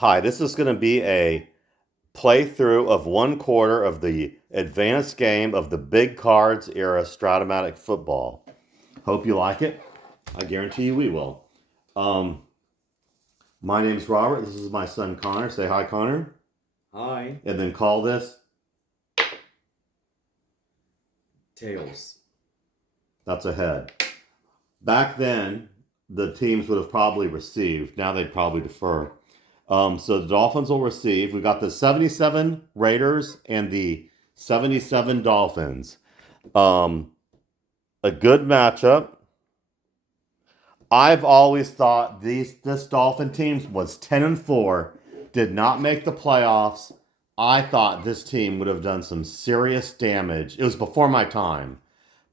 Hi, this is going to be a playthrough of one quarter of the advanced game of the big cards era Stratomatic football. Hope you like it. I guarantee you we will. Um, my name's Robert. This is my son Connor. Say hi, Connor. Hi. And then call this. Tails. That's a head. Back then, the teams would have probably received. Now they'd probably defer. So the Dolphins will receive. We got the 77 Raiders and the 77 Dolphins. A good matchup. I've always thought this Dolphin team was 10-4, did not make the playoffs. I thought this team would have done some serious damage. It was before my time.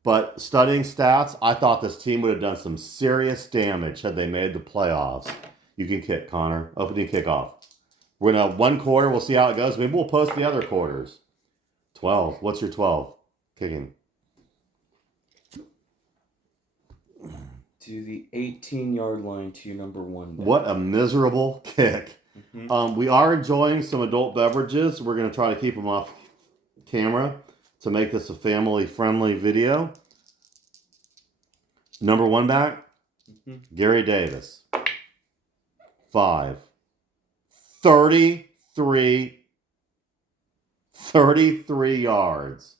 But studying stats, I thought this team would have done some serious damage had they made the playoffs. You can kick, Connor. Opening kickoff. We're going to have one quarter. We'll see how it goes. Maybe we'll post the other quarters. 12. What's your 12? Kicking. To the 18-yard line to your number one. What a miserable kick. We are enjoying some adult beverages. We're going to try to keep them off camera to make this a family-friendly video. Number one back, Gary Davis. 5. 33 yards.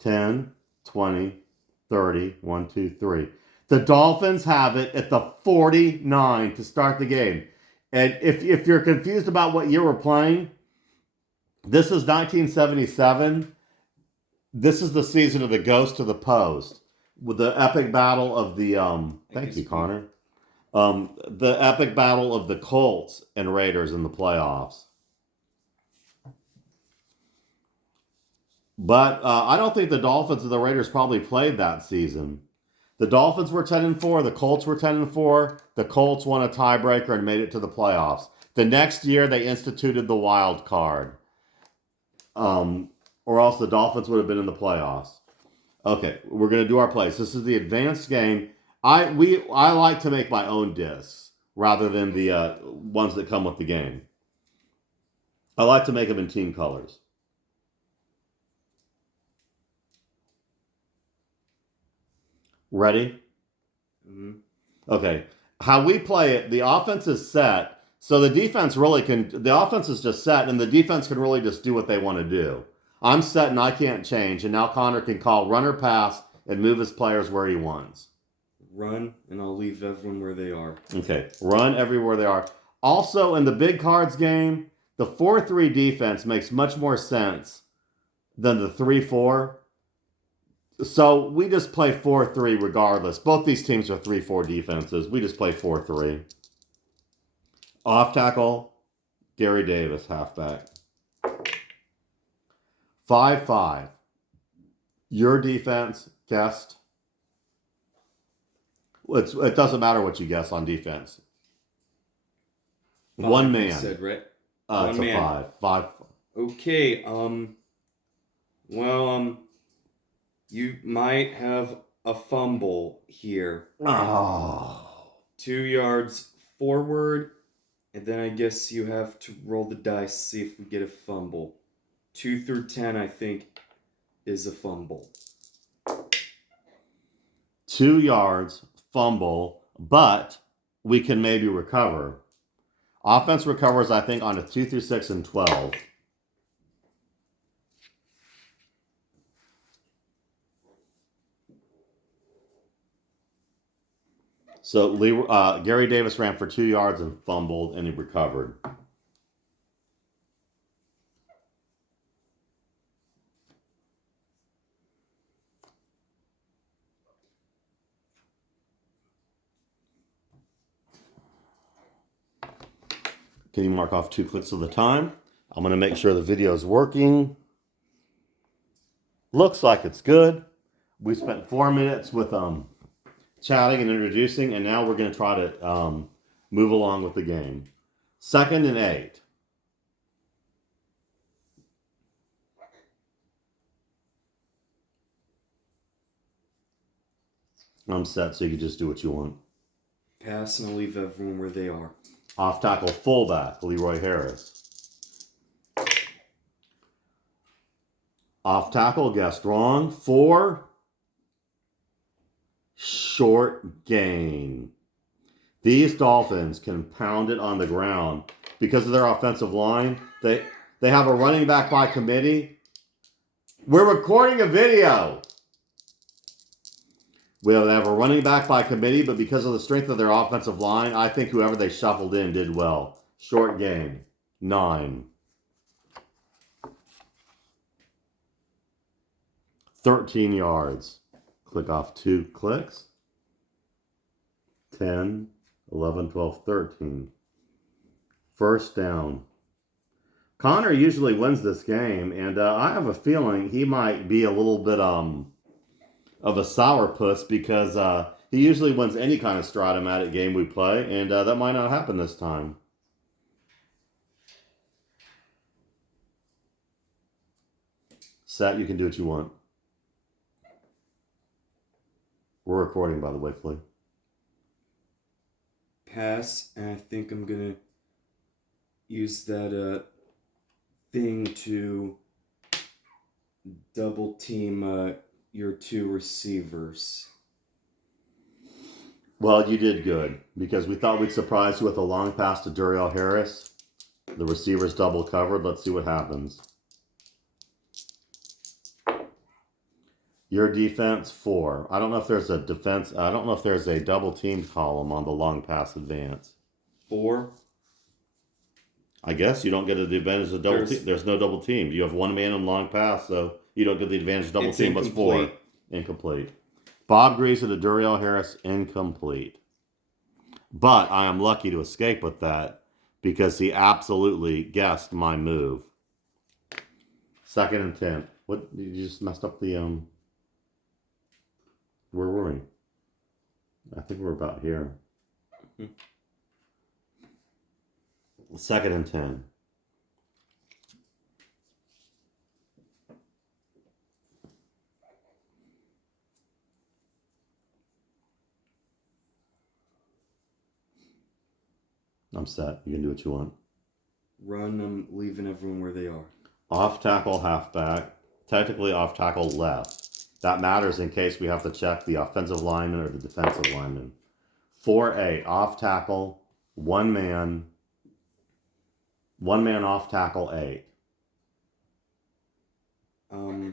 10, 20, 30, 1, 2, 3. The Dolphins have it at the 49 to start the game. And if you're confused about what year we're playing, this is 1977. This is the season of the Ghost to the Post with the epic battle of the thank you, Connor. The epic battle of the Colts and Raiders in the playoffs. But I don't think the Dolphins and the Raiders probably played that season. The Dolphins were 10-4. The Colts were 10-4. The Colts won a tiebreaker and made it to the playoffs. The next year, they instituted the wild card. Or else the Dolphins would have been in the playoffs. Okay, we're going to do our plays. This is the advanced game. I like to make my own discs rather than the ones that come with the game. I like to make them in team colors. Ready? Okay. How we play it, the offense is set. So the defense really can, the offense is just set, and the defense can really just do what they want to do. I'm set and I can't change, and now Connor can call run or pass and move his players where he wants. Run, and I'll leave everyone where they are. Okay, run everywhere they are. Also, in the big cards game, the 4-3 defense makes much more sense than the 3-4. So we just play 4-3 regardless. Both these teams are 3-4 defenses. We just play 4-3. Off tackle, Gary Davis, halfback. 5-5. Your defense, guessed. It doesn't matter what you guess on defense. One man. Said, right? It's a 5. 5. Okay. Well, you might have a fumble here. Oh. 2 yards forward, and then I guess you have to roll the dice, see if we get a fumble. 2 through 10, I think, is a fumble. 2 yards, fumble, but we can maybe recover. Offense recovers, I think, on a 2 through 6 and 12. So Gary Davis ran for 2 yards and fumbled, and he recovered. Can you mark off 2 clicks at a time? I'm going to make sure the video is working. Looks like it's good. We spent 4 minutes with chatting and introducing, and now we're going to try to move along with the game. 2nd and 8. I'm set, so you can just do what you want. Pass, and I'll leave everyone where they are. Off tackle fullback, Leroy Harris. Off tackle, guessed wrong. 4, short gain. These Dolphins can pound it on the ground because of their offensive line. They have a running back by committee. We're recording a video. We have a running back by committee, but because of the strength of their offensive line, I think whoever they shuffled in did well. Short game, 9. 13 yards. Click off 2 clicks. 10, 11, 12, 13. First down. Connor usually wins this game, and I have a feeling he might be a little bit of a sourpuss because he usually wins any kind of Strat game we play, and that might not happen this time. Set, you can do what you want. We're recording, by the way, Flea. Pass, and I think I'm gonna use that thing to double team your 2 receivers. Well, you did good because we thought we'd surprise you with a long pass to Duriel Harris. The receiver's double covered. Let's see what happens. Your defense, 4. I don't know if there's a defense. I don't know if there's a double team column on the long pass advance. 4. I guess you don't get the advantage of double team. There's no double team. You have one man in long pass, so you don't get the advantage of double team. What's 4? Incomplete. Bob Greasy to Duriel Harris, incomplete. But I am lucky to escape with that because he absolutely guessed my move. 2nd and 10. What? You just messed up the Where were we? I think we're about here. 2nd and 10. I'm set. You can do what you want. Run, I'm leaving everyone where they are. Off tackle halfback. Technically off tackle left. That matters in case we have to check the offensive lineman or the defensive lineman. 4A, off tackle, one man off tackle 8. I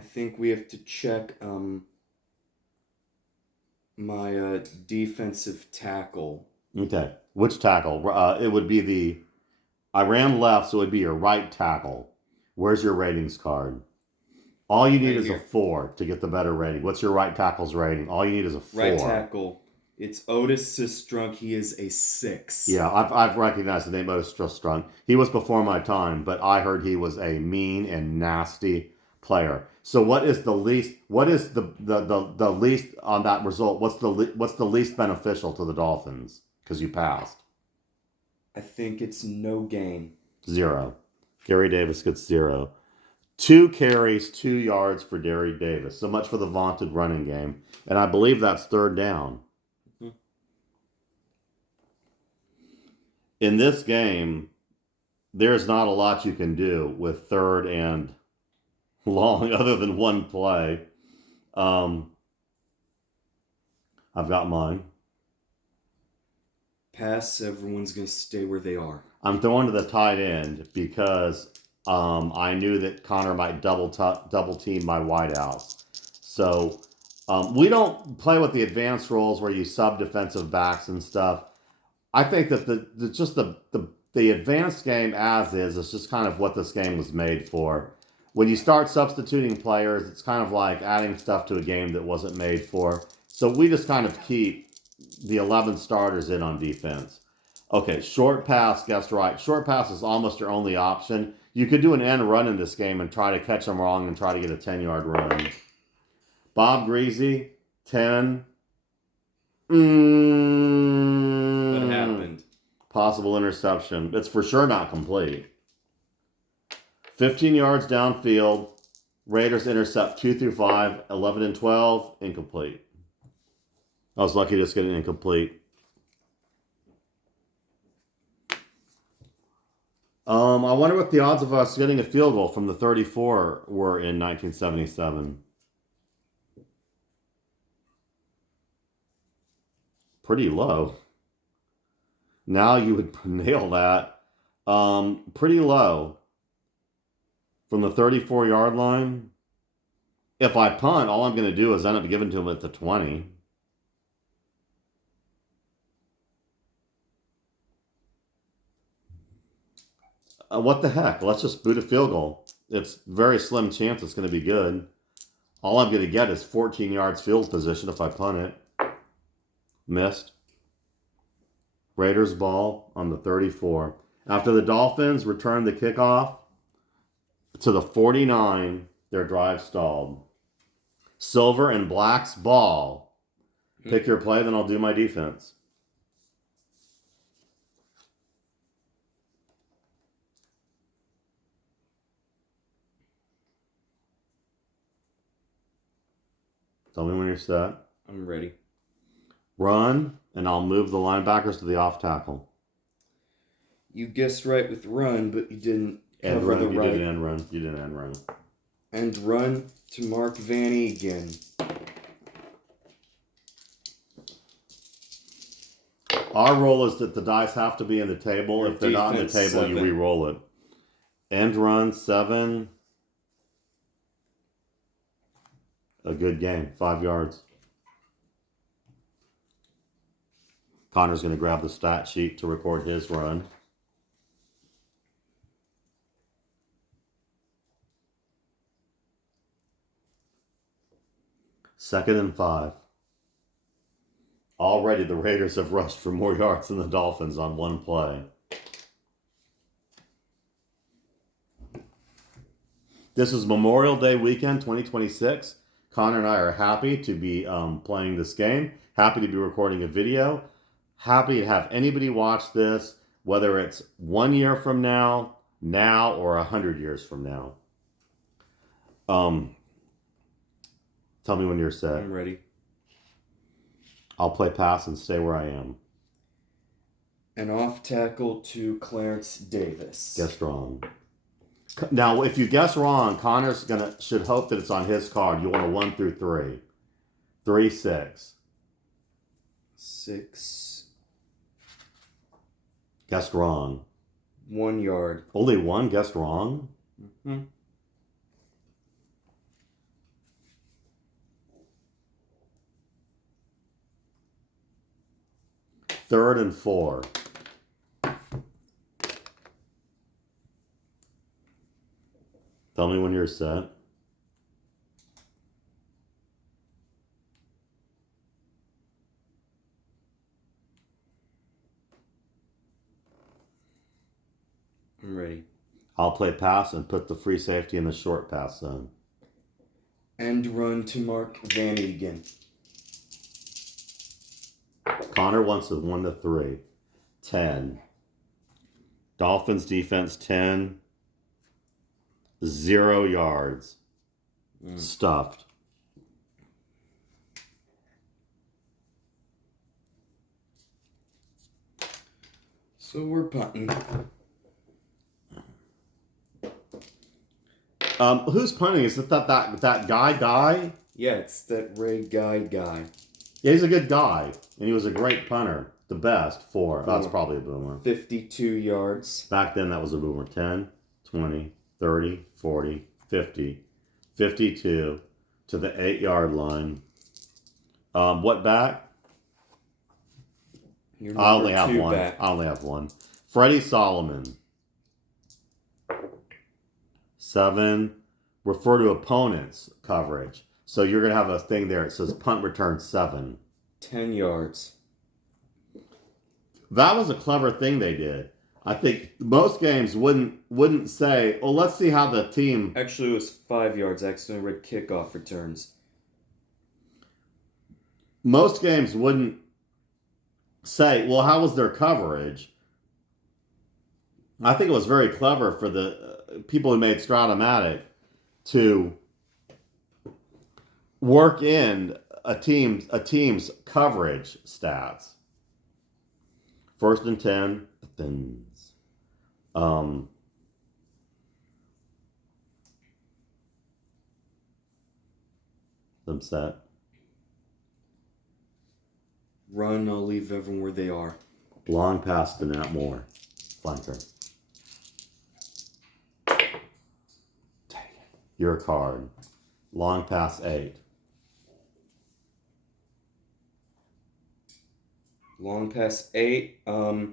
think we have to check my defensive tackle. Okay, which tackle? It would be I ran left, so it would be your right tackle. Where's your ratings card? All you need is a 4 to get the better rating. What's your right tackle's rating? All you need is a 4. Right tackle. It's Otis Sistrunk. He is a 6. Yeah, I've recognized the name Otis Sistrunk. He was before my time, but I heard he was a mean and nasty player. So what is the least? What is the least on that result? What's the least beneficial to the Dolphins? Because you passed. I think it's no gain. 0. Gary Davis gets 0. 2 carries, 2 yards for Gary Davis. So much for the vaunted running game. And I believe that's 3rd down. Mm-hmm. In this game, there's not a lot you can do with 3rd and long other than one play. I've got mine. Pass, everyone's going to stay where they are. I'm throwing to the tight end because I knew that Connor might double team my wideouts. So we don't play with the advanced roles where you sub defensive backs and stuff. I think that the advanced game as is just kind of what this game was made for. When you start substituting players, it's kind of like adding stuff to a game that wasn't made for. So we just kind of keep the 11 starters in on defense. Okay, short pass, guessed right. Short pass is almost your only option. You could do an end run in this game and try to catch them wrong and try to get a 10-yard run. Bob Greasy, 10. What happened? Possible interception. It's for sure not complete. 15 yards downfield. Raiders intercept 2 through 5, 11 and 12, incomplete. I was lucky to just get an incomplete. I wonder what the odds of us getting a field goal from the 34 were in 1977. Pretty low. Now you would nail that. Pretty low. From the 34-yard line. If I punt, all I'm going to do is end up giving to him at the 20. What the heck? Let's just boot a field goal. It's very slim chance it's going to be good. All I'm going to get is 14 yards field position if I punt it. Missed. Raiders ball on the 34. After the Dolphins return the kickoff to the 49, their drive stalled. Silver and Black's ball. Pick your play, then I'll do my defense. Tell me when you're set. I'm ready. Run, and I'll move the linebackers to the off tackle. You guessed right with run, but you didn't End cover run. the You right. did an end run. You did an end run. And run to Mark Van Egan. Our rule is that the dice have to be in the table. Your If they're not in the defense, table, you 7. re-roll it. End run, 7. A good game. 5 yards. Connor's going to grab the stat sheet to record his run. Second and 5. Already the Raiders have rushed for more yards than the Dolphins on one play. This is Memorial Day weekend 2026. Connor and I are happy to be playing this game. Happy to be recording a video. Happy to have anybody watch this, whether it's 1 year from now, or 100 years from now. Tell me when you're set. I'm ready. I'll play pass and stay where I am. An off tackle to Clarence Davis. Guess wrong. Now, if you guess wrong, Connor's should hope that it's on his card. You want a 1 through 3. 3, 6. 6. Guessed wrong. 1 yard. Only one guessed wrong? Mm-hmm. Third and 4. Tell me when you're set. I'm ready. I'll play pass and put the free safety in the short pass zone. End run to Mark Van Egan. Connor wants a 1 to 3. 10. Dolphins defense 10. 0 yards. Stuffed. So we're punting. Who's punting? Is it that guy? Yeah, it's that Ray guy. Yeah, he's a good guy. And he was a great punter. The best. 4. That's probably a boomer. 52 yards. Back then, that was a boomer. 10, 20, 30, 40, 50, 52 to the 8-yard line. What back? I only have one. Back. I only have one. Freddie Solomon. 7. Refer to opponent's coverage. So you're going to have a thing there. It says punt return 7. 10 yards. That was a clever thing they did. I think most games wouldn't say, "Oh, let's see how the team." Actually, it was 5 yards. I accidentally read kickoff returns. Most games wouldn't say, "Well, how was their coverage?" I think it was very clever for the people who made Strat to work in a team's coverage stats. First and 10, Athens. them set. Run, I'll leave everyone where they are. Long pass to Nat Moore. Flanker. Dang it. Your card. Long pass 8. Long pass 8. I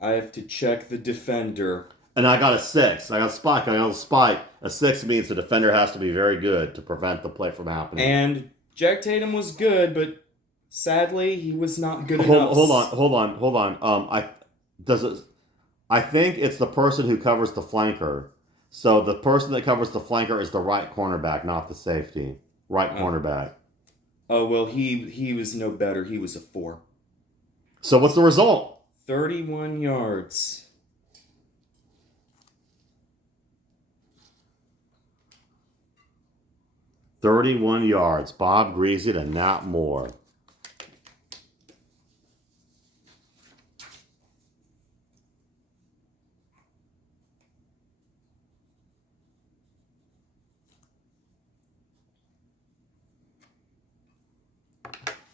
have to check the defender. And I got a 6. I got a spike. I got a spike. A 6 means the defender has to be very good to prevent the play from happening. And Jack Tatum was good, but sadly he was not good enough. Hold on. I think it's the person who covers the flanker. So the person that covers the flanker is the right cornerback, not the safety. Right cornerback. Oh well, he was no better. He was a 4. So what's the result? 31 yards. $31 yards. Bob Greasy to Nat Moore.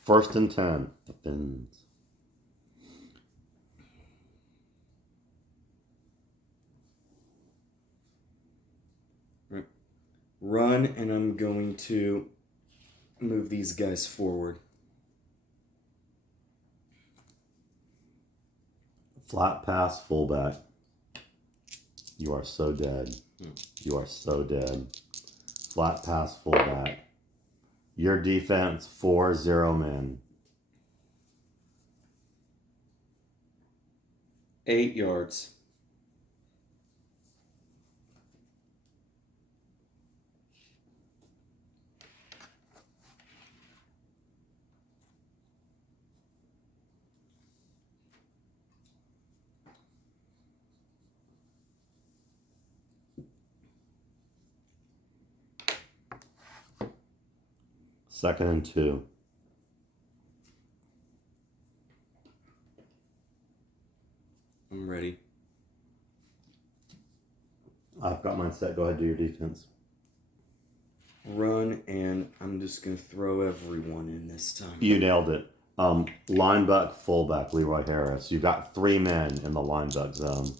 First and 10. The Fins. Run, and I'm going to move these guys forward. Flat pass, fullback. You are so dead. You are so dead. Flat pass, fullback. Your defense, 4-0 men. 8 yards. Second and 2. I'm ready. I've got mine set. Go ahead, do your defense. Run, and I'm just going to throw everyone in this time. You nailed it. Linebacker, fullback, Leroy Harris. You've got 3 men in the linebacker zone.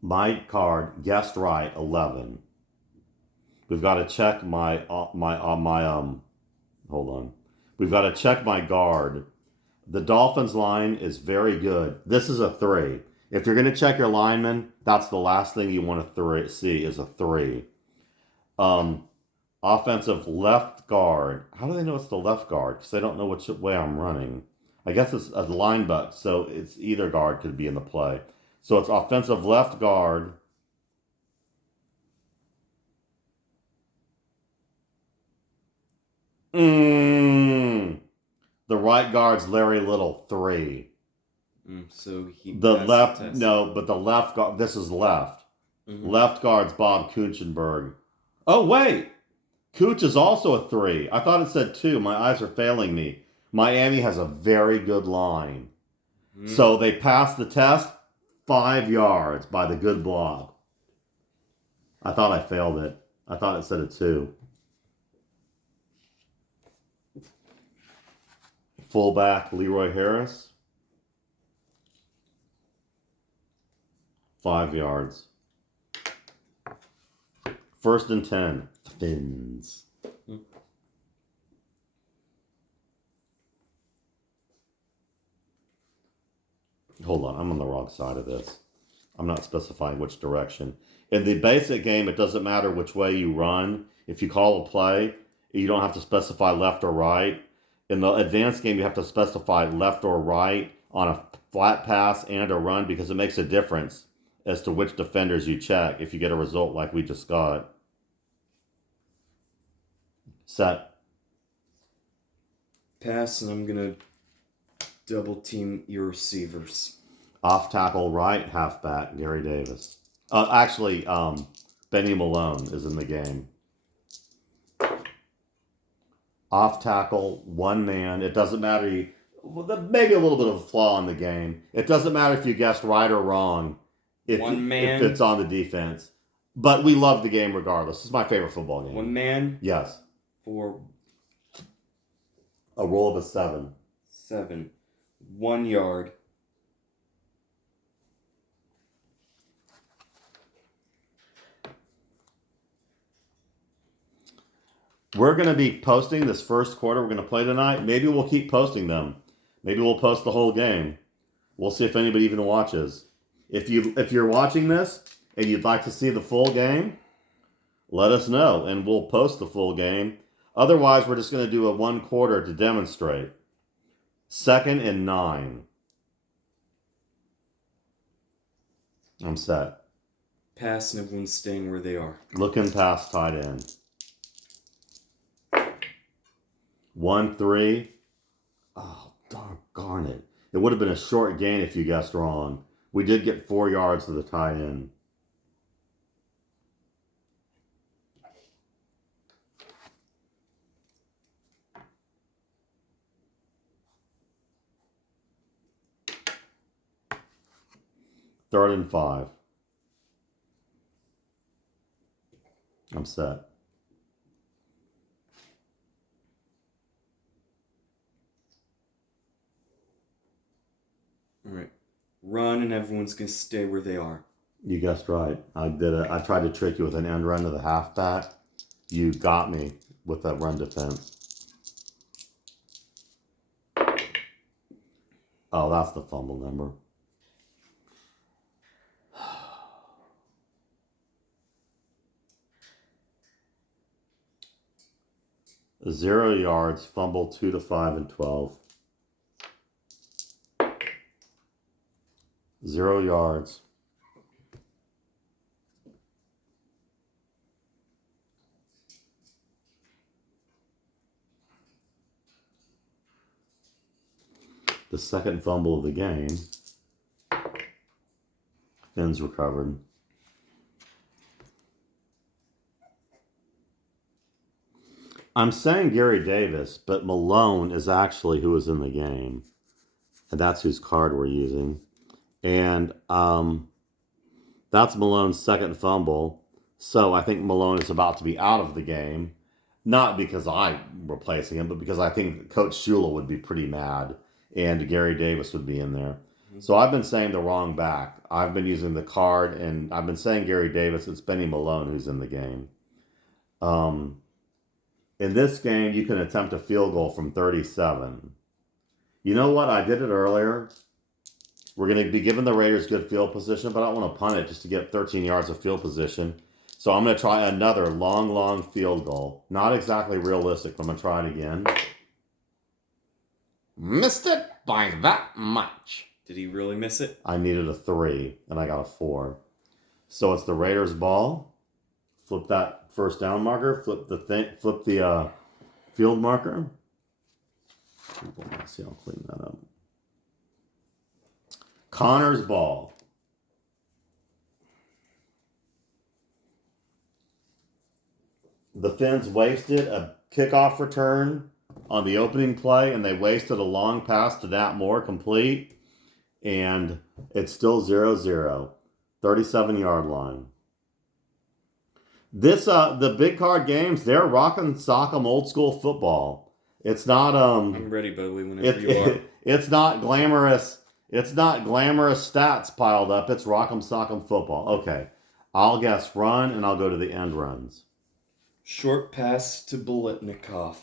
My card, guessed right, 11. We've got to check hold on. We've got to check my guard. The Dolphins line is very good. This is a 3. If you're going to check your lineman, that's the last thing you want to see is a 3. Offensive left guard. How do they know it's the left guard? Because they don't know which way I'm running. I guess it's a linebacker, so it's either guard could be in the play. So it's offensive left guard. The right guard's Larry Little, 3. So the left, no, but the left guard, this is left. Left guard's Bob Kuchenberg. Oh, wait. Cooch is also a 3. I thought it said 2. My eyes are failing me. Miami has a very good line. So they passed the test, 5 yards by the good block. I thought I failed it. I thought it said a 2. Fullback, Leroy Harris. 5 yards. First and 10. Fins. Hold on, I'm on the wrong side of this. I'm not specifying which direction. In the basic game, it doesn't matter which way you run. If you call a play, you don't have to specify left or right. In the advanced game, you have to specify left or right on a flat pass and a run because it makes a difference as to which defenders you check if you get a result like we just got. Set. Pass, and I'm going to double team your receivers. Off tackle right, halfback, Gary Davis. Benny Malone is in the game. Off tackle, 1 man. It doesn't matter. Maybe a little bit of a flaw in the game. It doesn't matter if you guessed right or wrong. If 1 man. If it's on the defense. But we love the game regardless. This is my favorite football game. One man Yes. for A roll of a 7. 7. 1 yard. We're going to be posting this first quarter we're going to play tonight. Maybe we'll keep posting them. Maybe we'll post the whole game. We'll see if anybody even watches. If you're watching this and you'd like to see the full game, let us know and we'll post the full game. Otherwise, we're just going to do a 1 quarter to demonstrate. 2nd and 9. I'm set. Pass and everyone's staying where they are. Looking past tight end. 1-3. Oh, darn it. It would have been a short gain if you guessed wrong. We did get 4 yards to the tight end. Third and 5. I'm set. All right. Run and everyone's going to stay where they are. You guessed right. I tried to trick you with an end run to the halfback. You got me with that run defense. Oh, that's the fumble number. Zero yards, fumble 2 to 5 and 12. 0 yards. The second fumble of the game. Fins recovered. I'm saying Gary Davis, but Malone is actually who was in the game. And that's whose card we're using. And that's Malone's second fumble. So I think Malone is about to be out of the game. Not because I'm replacing him, but because I think Coach Shula would be pretty mad. And Gary Davis would be in there. So I've been saying the wrong back. I've been using the card, and I've been saying Gary Davis. It's Benny Malone who's in the game. In this game, you can attempt a field goal from 37. You know what? I did it earlier. We're going to be giving the Raiders good field position, but I don't want to punt it just to get 13 yards of field position. So I'm going to try another long field goal. Not exactly realistic, but I'm going to try it again. Missed it by that much. Did he really miss it? I needed a 3, and I got a 4. So it's the Raiders' ball. Flip that first down marker. Flip the field marker. Let's see, I'll clean that up. Connor's ball. The Fins wasted a kickoff return on the opening play, and they wasted a long pass to Nat Moore complete, and it's still 0-0. 37-yard line. This the big card games, they're rocking sock'em old school football. It's not I'm ready, Bowie, whenever you are. It's not glamorous. It's not glamorous stats piled up. It's rock'em sock'em football. Okay. I'll guess run, and I'll go to the end runs. Short pass to Bolitnikov.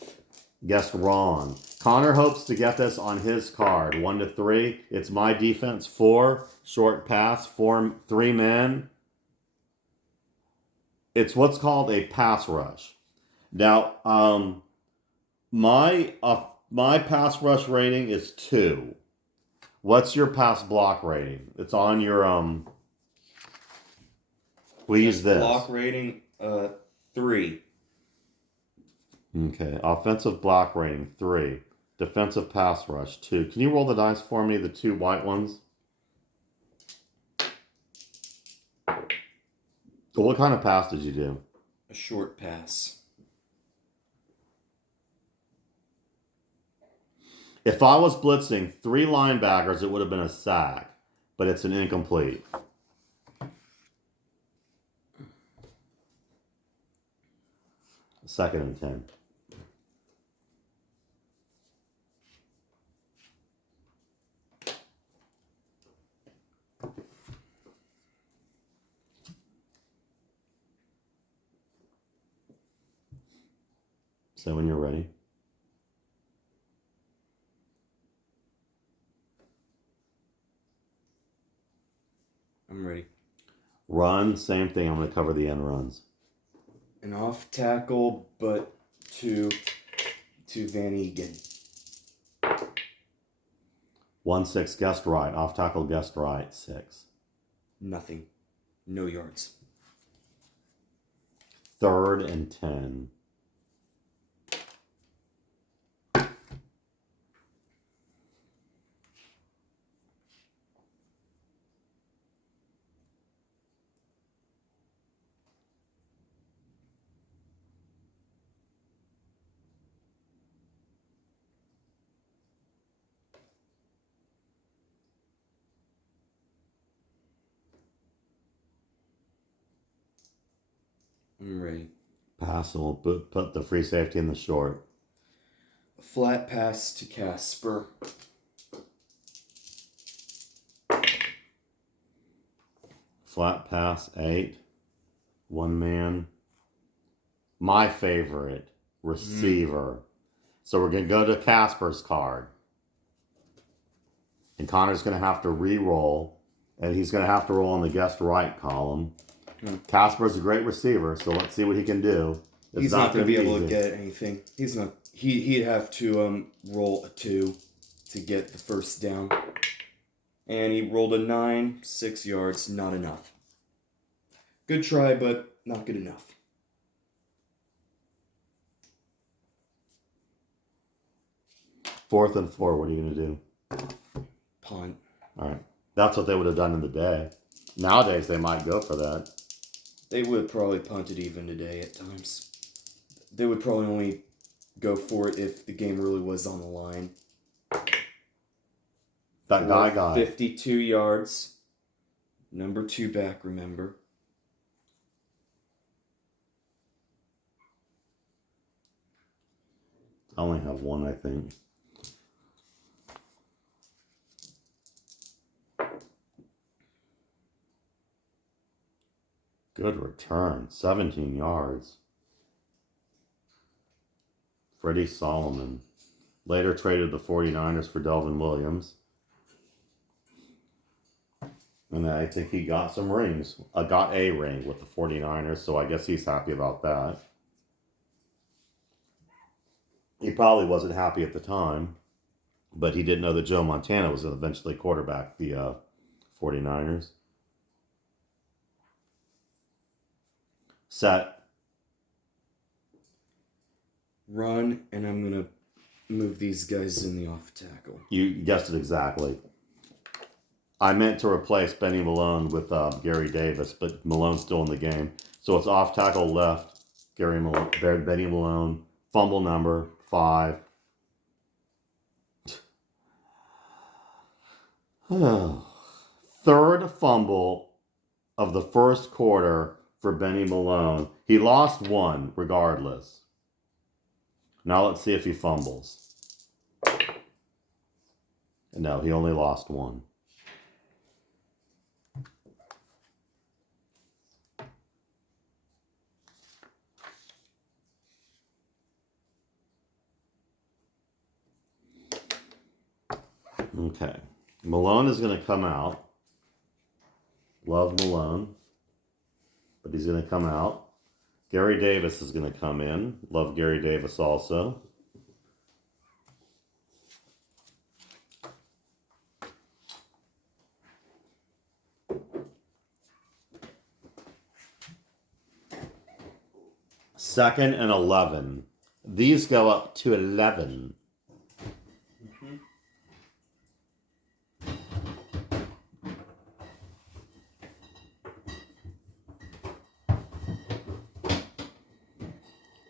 Guess wrong. Connor hopes to get this on his card. 1 to 3. It's my defense. 4. Short pass. 3 men. It's what's called a pass rush. Now, my pass rush rating is 2. What's your pass block rating? It's on your we use this. Block rating 3. Okay. Offensive block rating 3. Defensive pass rush 2. Can you roll the dice for me, the 2 white ones? What kind of pass did you do? A short pass. If I was blitzing 3 linebackers, it would have been a sack, but it's an incomplete. 2nd and 10. So when you're ready. I'm ready. Run, same thing. I'm going to cover the end runs. An off tackle, but to Van Egan. 1-6 guest right. Off tackle guest right. 6. Nothing. No yards. 3rd and 10. I'm ready. Pass, and we'll put the free safety in the short. A flat pass to Casper. Flat pass, 8. 1 man. My favorite receiver. So we're going to go to Casper's card. And Connor's going to have to re-roll. And he's going to have to roll in the guest right column. Casper's a great receiver, so let's see what he can do. He's not going to be able to get anything. He's not. He'd have to roll a 2 to get the first down. And he rolled a 9, 6 yards, not enough. Good try, but not good enough. Fourth and 4, what are you going to do? Punt. All right. That's what they would have done in the day. Nowadays, they might go for that. They would probably punt it even today at times. They would probably only go for it if the game really was on the line. That guy got 52 yards. Number 2 back, remember. I only have one, I think. Good return. 17 yards. Freddie Solomon. Later traded the 49ers for Delvin Williams. And I think he got some rings. Got a ring with the 49ers, so I guess he's happy about that. He probably wasn't happy at the time, but he didn't know that Joe Montana was going to eventually quarterback the 49ers. Set. Run, and I'm going to move these guys in the off tackle. You guessed it exactly. I meant to replace Benny Malone with Gary Davis, but Malone's still in the game. So it's off tackle left, Benny Malone, fumble number 5. Third fumble of the first quarter for Benny Malone. He lost 1 regardless. Now let's see if he fumbles. No, he only lost 1. Okay. Malone is going to come out. Love Malone. But he's going to come out. Gary Davis is going to come in. Love Gary Davis also. Second and 11. These go up to 11.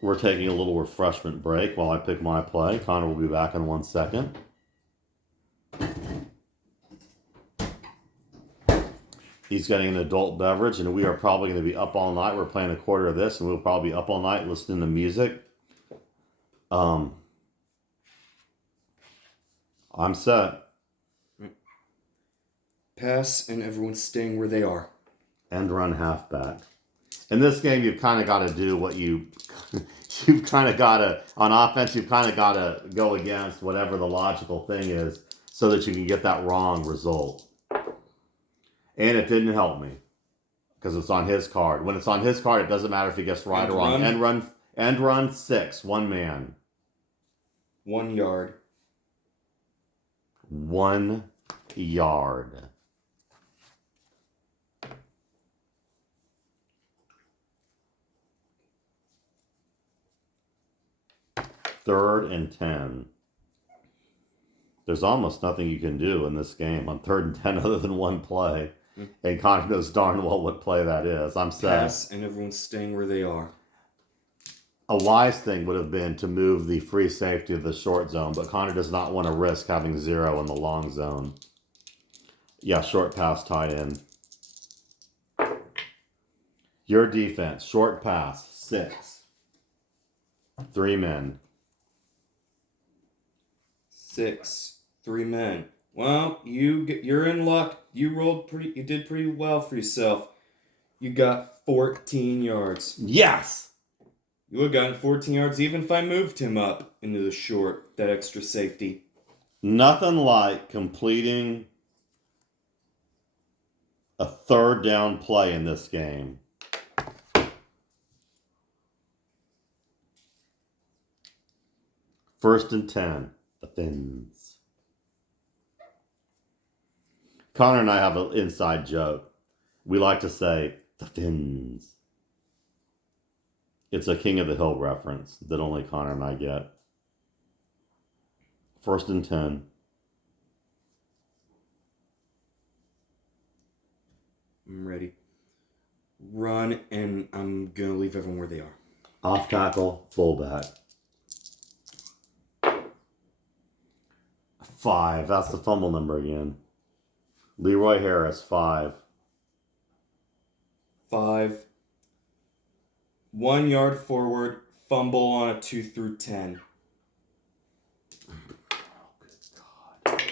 We're taking a little refreshment break while I pick my play. Connor will be back in 1 second. He's getting an adult beverage, and we are probably going to be up all night. We're playing a quarter of this, and we'll probably be up all night listening to music. I'm set. Pass, and everyone's staying where they are. End run halfback. In this game, you've kind of got to do what you've kind of got to, on offense, you've kind of got to go against whatever the logical thing is so that you can get that wrong result. And it didn't help me because it's on his card. When it's on his card, it doesn't matter if he gets right or wrong. End run 6, one man. 1 yard. 1 yard. Third and 10. There's almost nothing you can do in this game on 3rd and 10 other than one play. And Connor knows darn well what play that is. I'm set. Pass, and everyone's staying where they are. A wise thing would have been to move the free safety of the short zone, but Connor does not want to risk having 0 in the long zone. Yeah, short pass, tight end. Your defense, short pass, 6. 3 men. 6. 3 men. Well, you're in luck. You did pretty well for yourself. You got 14 yards. Yes! You would have gotten 14 yards even if I moved him up into the short, that extra safety. Nothing like completing a 3rd down play in this game. First and 10. The Fins. Connor and I have an inside joke. We like to say, the Fins. It's a King of the Hill reference that only Connor and I get. First and 10. I'm ready. Run, and I'm going to leave everyone where they are. Off tackle, fullback. 5. That's the fumble number again. Leroy Harris, 5. 5. 1 yard forward, fumble on a 2 through 10. Oh, good God.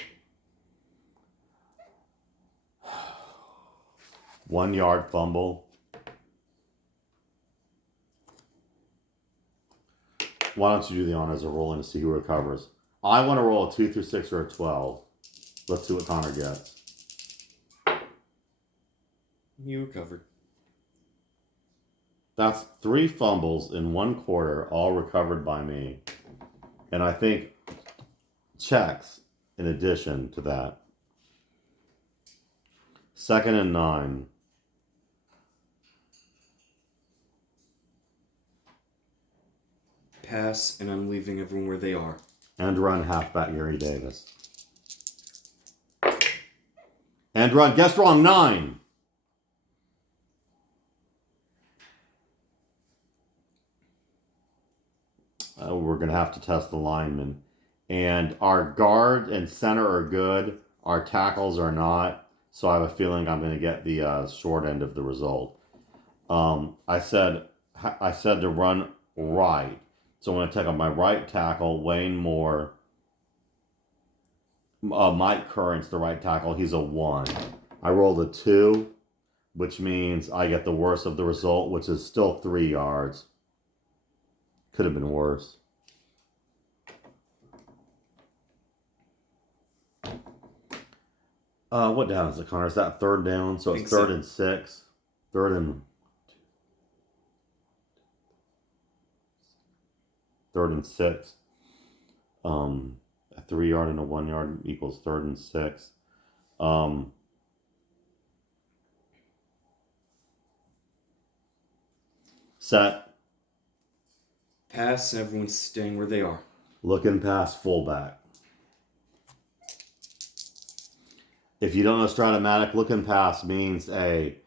1 yard fumble. Why don't you do the honors of rolling to see who recovers? I want to roll a 2 through 6 or a 12. Let's see what Connor gets. You recovered. That's 3 fumbles in 1 quarter, all recovered by me. And I think checks in addition to that. 2nd and 9. Pass, and I'm leaving everyone where they are. And run halfback Gary Davis. And run, guess wrong, 9. We're going to have to test the linemen. And our guard and center are good. Our tackles are not. So I have a feeling I'm going to get the short end of the result. I said to run right. So I'm going to take on my right tackle, Wayne Moore. Mike Curran's the right tackle. He's a 1. I rolled a 2, which means I get the worst of the result, which is still 3 yards. Could have been worse. What down is it, Connor? Is that 3rd down? So it's 3rd and 6. 3rd and 6. A 3 yard and a 1 yard equals 3rd and 6. Set. Pass, and everyone's staying where they are. Looking past fullback. If you don't know Strat matic, looking past means a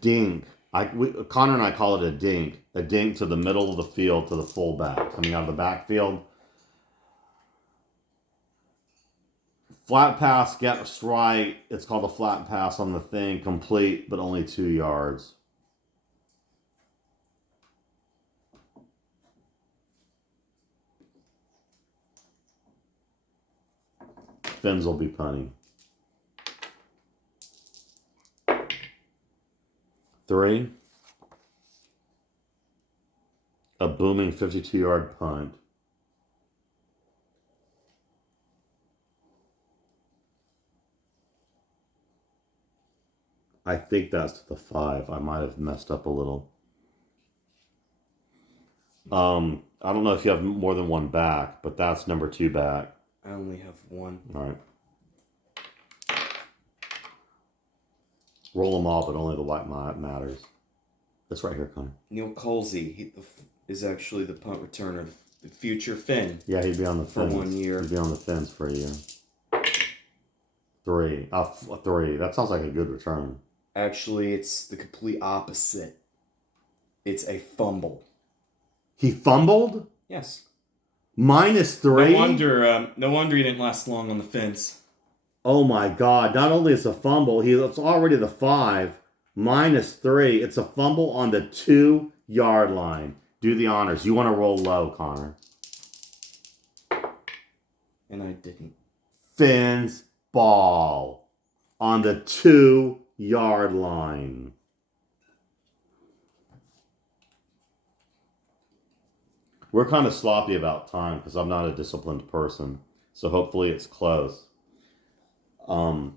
dink. Connor and I call it a dink. A dink to the middle of the field to the fullback. Coming out of the backfield. Flat pass gets right. It's called a flat pass on the thing. Complete, but only 2 yards. Fins will be punting. 3. A booming 52-yard punt. I think that's to the 5. I might have messed up a little. I don't know if you have more than one back, but that's number 2 back. I only have one. All right. Roll them all, but only the white matters. That's right here, Connor. Neil Colsey is actually the punt returner, the future Finn. Yeah, he'd be on the for fins. 1 year. He'd be on the fins for a year. 3. 3. That sounds like a good return. Actually, it's the complete opposite. It's a fumble. He fumbled? Yes. -3? No wonder he didn't last long on the fence. Oh my God. Not only is a fumble, it's already the 5. -3. It's a fumble on the 2-yard line. Do the honors. You want to roll low, Connor. And I didn't. Fins ball on the 2-yard line. We're kind of sloppy about time because I'm not a disciplined person. So hopefully it's close. Time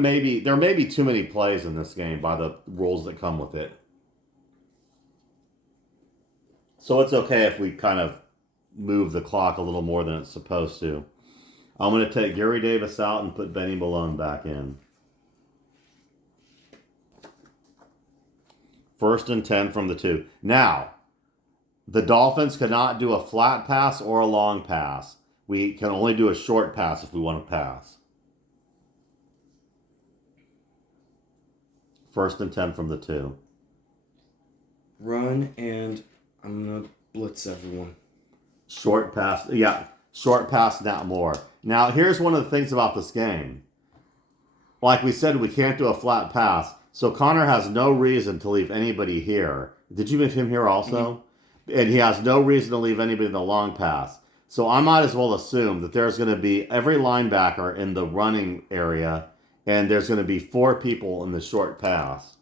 maybe, there may be too many plays in this game by the rules that come with it. So it's okay if we kind of move the clock a little more than it's supposed to. I'm going to take Gary Davis out and put Benny Malone back in. 1st and 10 from the 2. Now, the Dolphins cannot do a flat pass or a long pass. We can only do a short pass if we want to pass. 1st and 10 from the 2. Run, and I'm going to blitz everyone. Short pass. Yeah, short pass, not more. Now, here's one of the things about this game. Like we said, we can't do a flat pass. So Connor has no reason to leave anybody here. Did you move him here also? Mm-hmm. And he has no reason to leave anybody in the long pass. So I might as well assume that there's going to be every linebacker in the running area, and there's going to be 4 people in the short pass.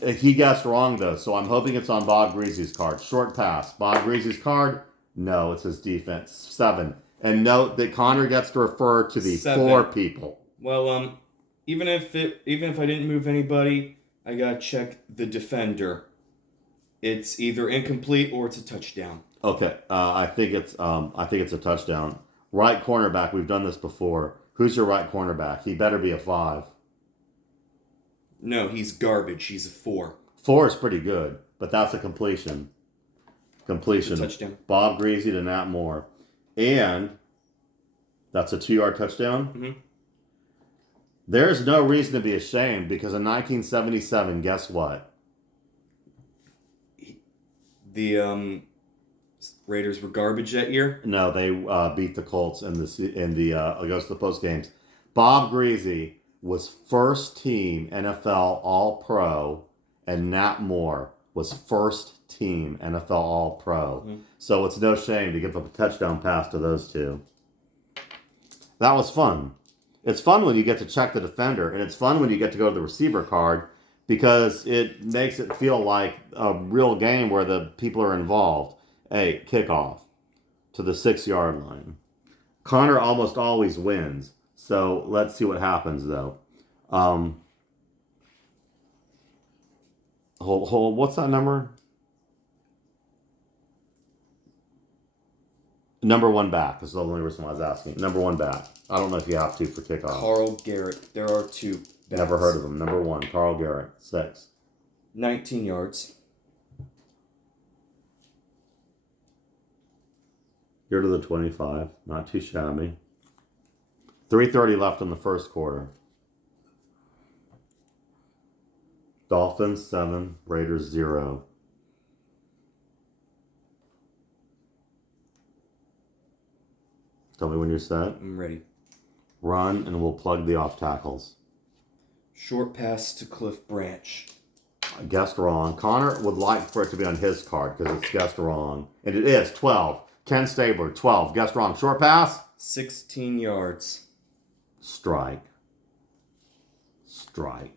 He guessed wrong, though, so I'm hoping it's on Bob Greasy's card. Short pass. Bob Greasy's card? No, it's his defense. 7. And note that Connor gets to refer to the 7. 4 people. Well, even if I didn't move anybody, I gotta check the defender. It's either incomplete or it's a touchdown. Okay, I think it's a touchdown. Right cornerback. We've done this before. Who's your right cornerback? He better be a 5. No, he's garbage. He's a 4. 4 is pretty good, but that's a completion. Completion. It's a touchdown. Bob Greasy to Nat Moore, and that's a 2-yard touchdown. Mm-hmm. There's no reason to be ashamed because in 1977, guess what? The Raiders were garbage that year. No, they beat the Colts in the it goes to the post games. Bob Greasy was first team NFL All-Pro, and Nat Moore was first team NFL All-Pro. Mm-hmm. So it's no shame to give up a touchdown pass to those two. That was fun. It's fun when you get to check the defender, and it's fun when you get to go to the receiver card because it makes it feel like a real game where the people are involved. Hey, kickoff to the 6-yard line. Connor almost always wins, so let's see what happens, though. What's that number? Number 1 back. This is the only reason why I was asking. Number 1 back. I don't know if you have to for kickoff. Carl Garrett. There are 2 backs. Never heard of him. Number 1, Carl Garrett. 6. 19 yards. Here to the 25. Not too shabby. 3:30 left in the first quarter. Dolphins 7, Raiders 0. Tell me when you're set. I'm ready. Run, and we'll plug the off tackles. Short pass to Cliff Branch. I guessed wrong. Connor would like for it to be on his card because it's guessed wrong. And it is 12. Ken Stabler, 12. Guessed wrong. Short pass. 16 yards. Strike. Strike.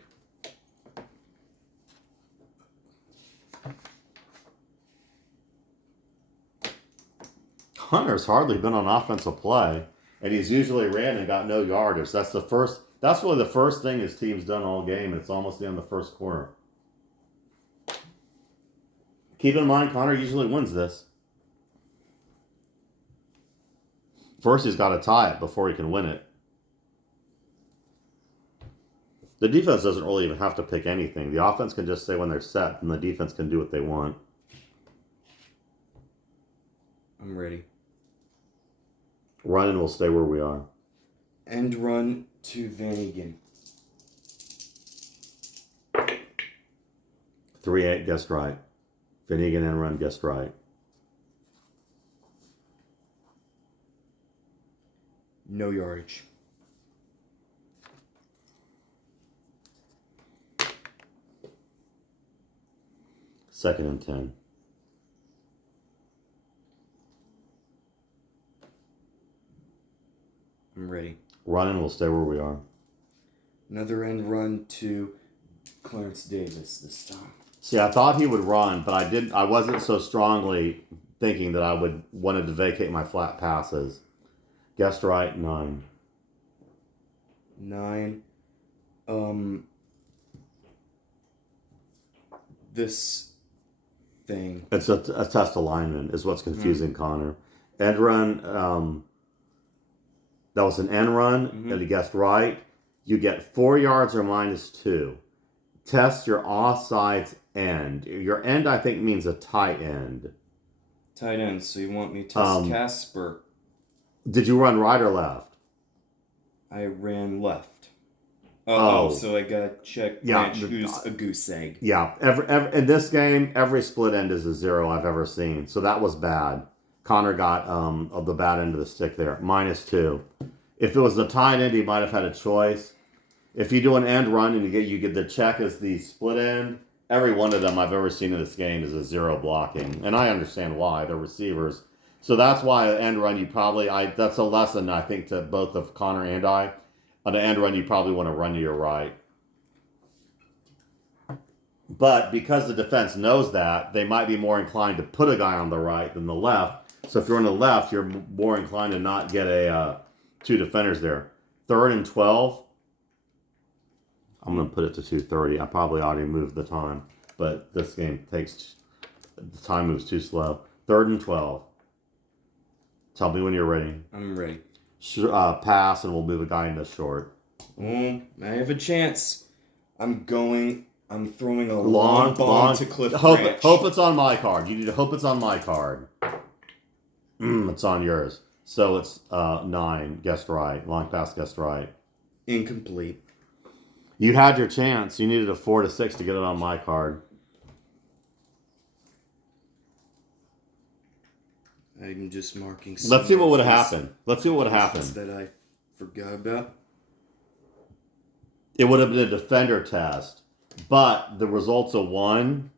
Hunter's hardly been on offensive play, and he's usually ran and got no yardage. That's really the first thing his team's done all game. It's almost the end of the first quarter. Keep in mind, Connor usually wins this. First, he's got to tie it before he can win it. The defense doesn't really even have to pick anything. The offense can just say when they're set, and the defense can do what they want. I'm ready. Run, and we'll stay where we are. End run to Vanagon. 3-8, guessed right. Finnegan and run, guessed right. No yardage. Second and 10. I'm ready. Run, and we'll stay where we are. Another end run to Clarence Davis this time. See, I thought he would run, but I wasn't so strongly thinking that I would wanted to vacate my flat passes. Guessed right, 9. 9. This thing. It's a test alignment is what's confusing Connor. End run, that was an end run, and he guessed right. You get 4 yards or -2. Test your offsides end. Your end, I think, means a tight end. Tight end, so you want me to test Casper. Did you run right or left? I ran left. Oh. So I gotta check Branch, who's a goose egg. Yeah, every in this game, every split end is a 0 I've ever seen. So that was bad. Connor got of the bad end of the stick there. -2. If it was the tight end, he might have had a choice. If you do an end run and you get the check as the split end, every one of them I've ever seen in this game is a 0 blocking. And I understand why. They're receivers. So that's why an end run that's a lesson I think to both of Connor and I. On an end run, you probably want to run to your right. But because the defense knows that, they might be more inclined to put a guy on the right than the left. So if you're on the left, you're more inclined to not get two defenders there. 3rd and 12. I'm going to put it to 2:30. I probably already moved the time. But this game the time moves too slow. 3rd and 12. Tell me when you're ready. I'm ready. Pass, and we'll move a guy into short. I have a chance. I'm throwing a long bomb to Cliff Branch. Hope it's on my card. You need to hope it's on my card. It's on yours. So it's 9. Guessed right. Long pass, guessed right. Incomplete. You had your chance. You needed a 4 to 6 to get it on my card. I'm just marking. Let's see what would have happened. Let's see what would have happened. That I forgot about. It would have been a defender test, but the results of 1.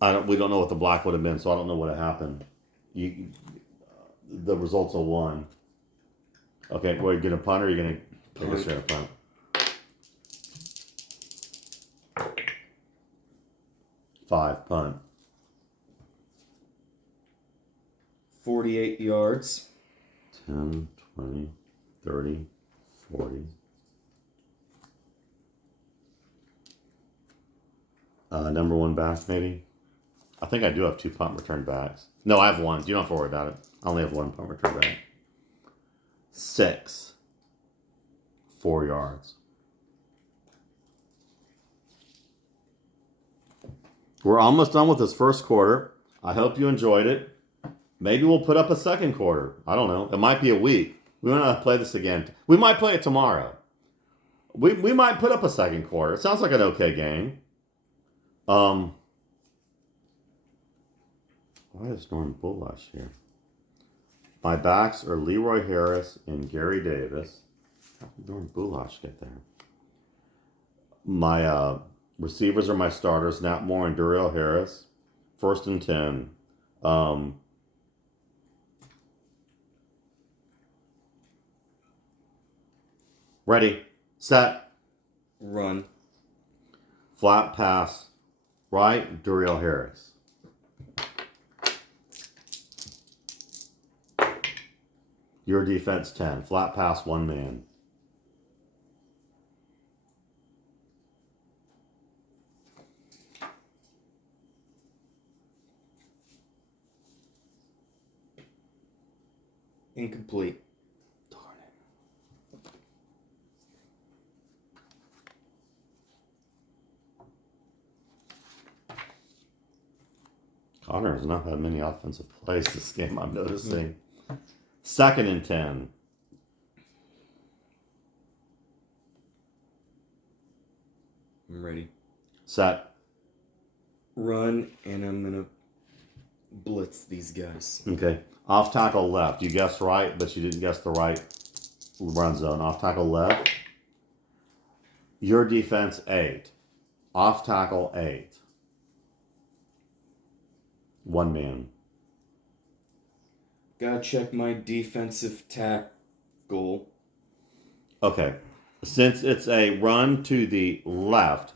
We don't know what the black would have been, so I don't know what had happened. The results of 1. Okay, well, are you going to punt or are you going to take a straight up punt? Five, punt. 48 yards. 10, 20, 30, 40. Number 1 back, maybe? I think I do have 2 punt return backs. No, I have 1. You don't have to worry about it. I only have 1 punt return back. 6. 4 yards. We're almost done with this first quarter. I hope you enjoyed it. Maybe we'll put up a second quarter. I don't know. It might be a week. We might not play this again. We might play it tomorrow. We might put up a second quarter. It sounds like an okay game. Why is Norman Bullush here? My backs are Leroy Harris and Gary Davis. How did Norman Bullush get there? My receivers are my starters, Nat Moore and Duriel Harris. 1st and 10. Ready, set, Run. flat pass, right, Duriel Harris. Your defense 10, flat pass, 1 man. Incomplete. Darn it. Connor has not had many offensive plays this game, I'm noticing. 2nd and 10. I'm ready. Set. Run, and I'm gonna blitz these guys. Okay. Off tackle left. You guessed right, but you didn't guess the right run zone. Off tackle left. Your defense 8. Off tackle 8. 1 man. Gotta check my defensive tackle. Okay. Since it's a run to the left,